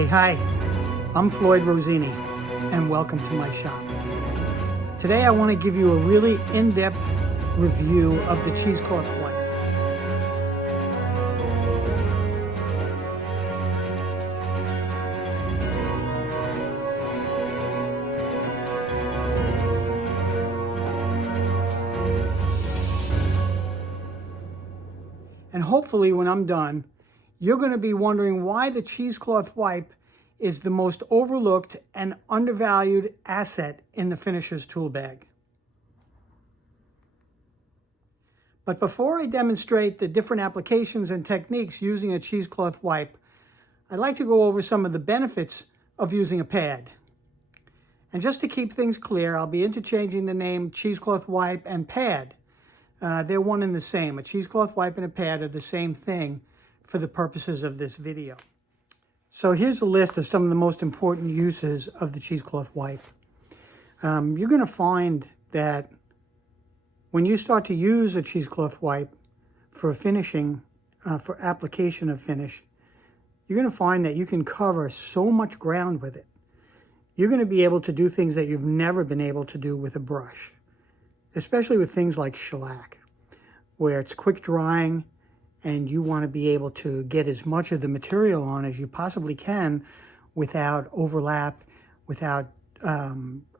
Hey, hi, I'm Floyd Rosini, and welcome to my shop. Today I want to give you a really in-depth review of the cheesecloth wipe. And hopefully when I'm done, you're going to be wondering why the cheesecloth wipe is the most overlooked and undervalued asset in the finisher's tool bag. But before I demonstrate the different applications and techniques using a cheesecloth wipe, I'd like to go over some of the benefits of using a pad. And just to keep things clear, I'll be interchanging the name cheesecloth wipe and pad. They're one and the same. A cheesecloth wipe and a pad are the same thing for the purposes of this video. So here's a list of some of the most important uses of the cheesecloth wipe. You're going to find that when you start to use a cheesecloth wipe for finishing, for application of finish, you're going to find that you can cover so much ground with it. You're going to be able to do things that you've never been able to do with a brush, especially with things like shellac, where it's quick drying and you want to be able to get as much of the material on as you possibly can without overlap, without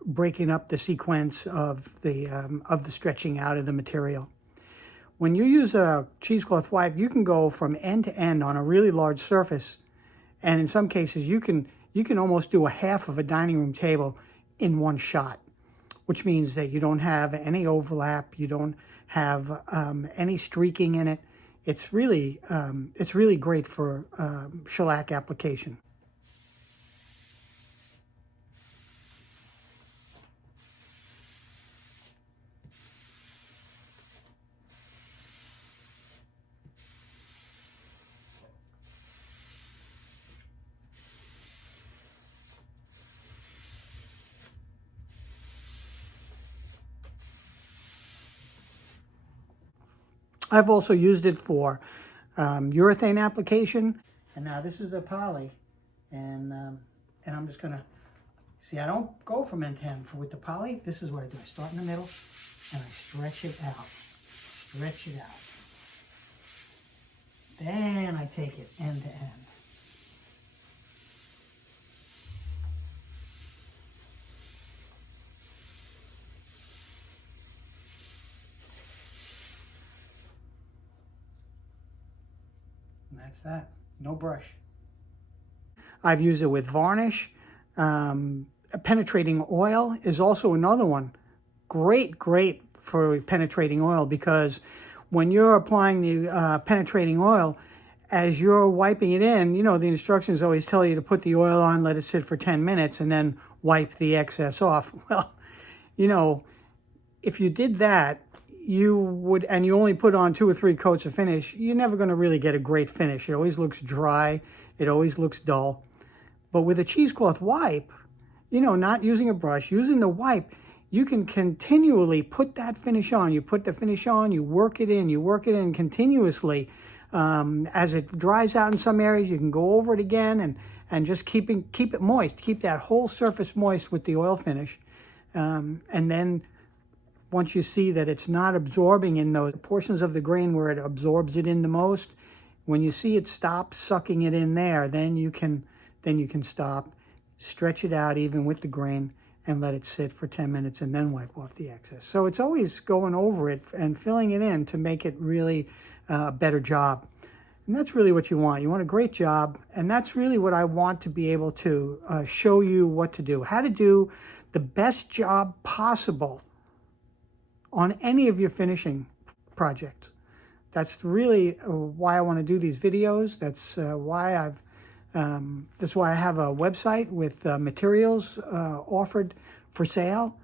breaking up the sequence of the stretching out of the material. When you use a cheesecloth wipe, you can go from end to end on a really large surface, and in some cases you can almost do a half of a dining room table in one shot, which means that you don't have any overlap, you don't have any streaking in it. It's really great for shellac application. I've also used it for urethane application. And now this is the poly, and I'm just gonna, see, I don't go from end to end. With the poly, this is what I do. I start in the middle and I stretch it out, stretch it out. Then I take it end to end. And that's that, no brush. I've used it with varnish. Penetrating oil is also another one. Great for penetrating oil, because when you're applying the penetrating oil, as you're wiping it in, you know, the instructions always tell you to put the oil on, let it sit for 10 minutes, and then wipe the excess off. Well, you know, if you did that, you would, and you only put on 2 or 3 coats of finish, you're never going to really get a great finish. It always looks dry. It always looks dull. But with a cheesecloth wipe, you know, not using a brush, using the wipe, you can continually put that finish on. You put the finish on, you work it in continuously. As it dries out in some areas, you can go over it again and just keep it moist. Keep that whole surface moist with the oil finish. And then once you see that it's not absorbing in those portions of the grain where it absorbs it in the most, when you see it stop sucking it in there, then you can stop, stretch it out even with the grain, and let it sit for 10 minutes and then wipe off the excess. So it's always going over it and filling it in to make it really a better job. And that's really what you want. You want a great job, and that's really what I want to be able to show you what to do, how to do the best job possible on any of your finishing projects. That's really why I want to do these videos. That's why I have a website with materials offered for sale.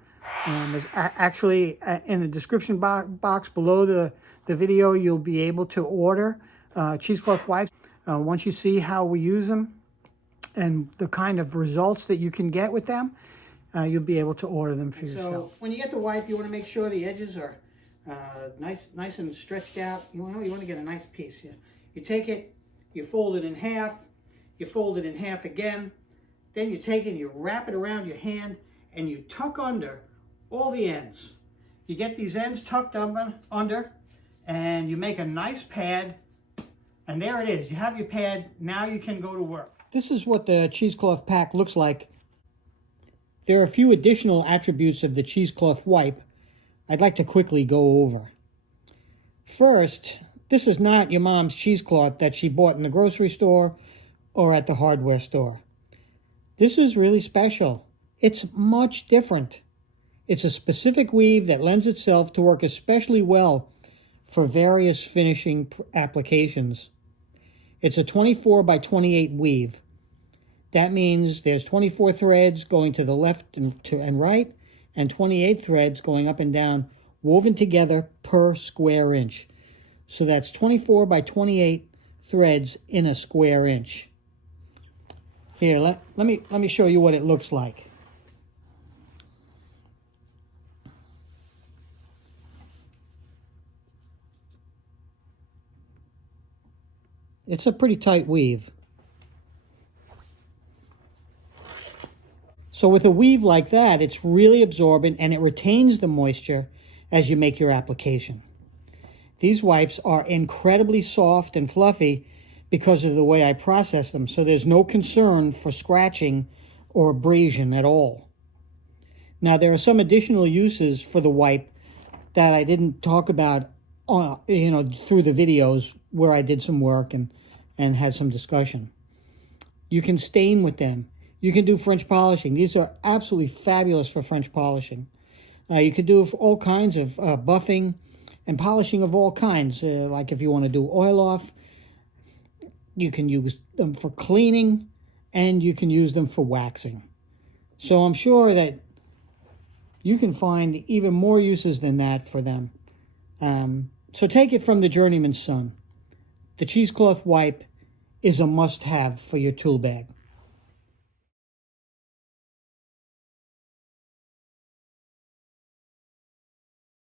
There's actually in the description box below the video, you'll be able to order cheesecloth wipes. Once you see how we use them and the kind of results that you can get with them, you'll be able to order them for yourself. So when you get the wipe, you want to make sure the edges are nice and stretched out. You want to get a nice piece here. You take it, you fold it in half, you fold it in half again, then you take it and you wrap it around your hand and you tuck under all the ends. You get these ends tucked under and you make a nice pad, and there it is. You have your pad. Now you can go to work. This is what the cheesecloth pack looks like. There are a few additional attributes of the cheesecloth wipe I'd like to quickly go over. First, this is not your mom's cheesecloth that she bought in the grocery store or at the hardware store. This is really special. It's much different. It's a specific weave that lends itself to work especially well for various finishing applications. It's a 24 by 28 weave. That means there's 24 threads going to the left and right, and 28 threads going up and down, woven together per square inch. So that's 24 by 28 threads in a square inch. Here, let me show you what it looks like. It's a pretty tight weave. So with a weave like that, it's really absorbent and it retains the moisture as you make your application. These wipes are incredibly soft and fluffy because of the way I process them, so there's no concern for scratching or abrasion at all. Now, there are some additional uses for the wipe that I didn't talk about through the videos where I did some work and had some discussion. You can stain with them. You can do French polishing. These are absolutely fabulous for French polishing. You could do all kinds of buffing and polishing of all kinds. Like if you want to do oil off, you can use them for cleaning, and you can use them for waxing. So I'm sure that you can find even more uses than that for them. So take it from the journeyman's son. The cheesecloth wipe is a must-have for your tool bag.